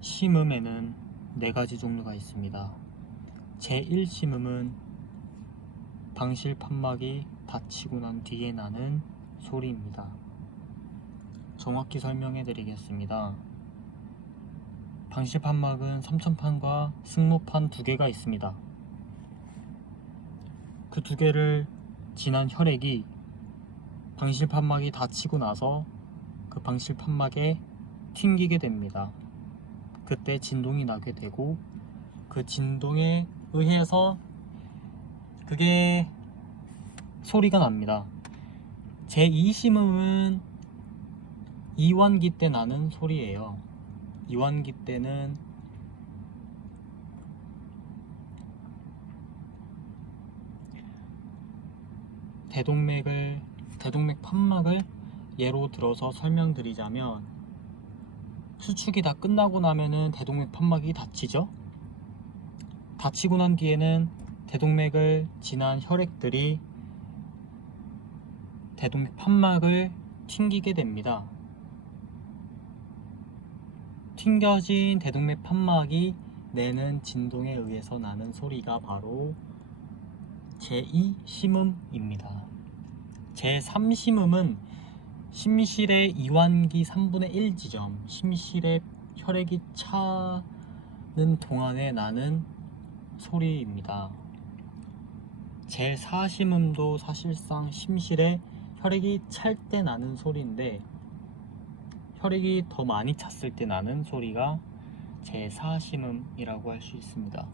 심음에는 4가지 종류가 있습니다. 제1심음은 방실 판막이 닫히고 난 뒤에 나는 소리입니다. 정확히 설명해 드리겠습니다. 방실 판막은 삼천판과 승모판 2개가 있습니다. 그 2개를 지난 혈액이 방실 판막이 닫히고 나서 그 방실 판막에 튕기게 됩니다. 그때 진동이 나게 되고 그 진동에 의해서 그게 소리가 납니다. 제2심음은 이완기 때 나는 소리예요. 이완기 때는 대동맥 판막을 예로 들어서 설명드리자면, 수축이 다 끝나고 나면은 대동맥 판막이 닫히죠. 닫히고 난 뒤에는 대동맥을 지난 혈액들이 대동맥 판막을 튕기게 됩니다. 튕겨진 대동맥 판막이 내는 진동에 의해서 나는 소리가 바로 제2심음입니다. 제3심음은 심실의 이완기 3분의 1 지점, 심실에 혈액이 차는 동안에 나는 소리입니다. 제4심음도 사실상 심실에 혈액이 찰 때 나는 소리인데, 혈액이 더 많이 찼을 때 나는 소리가 제4심음이라고 할 수 있습니다.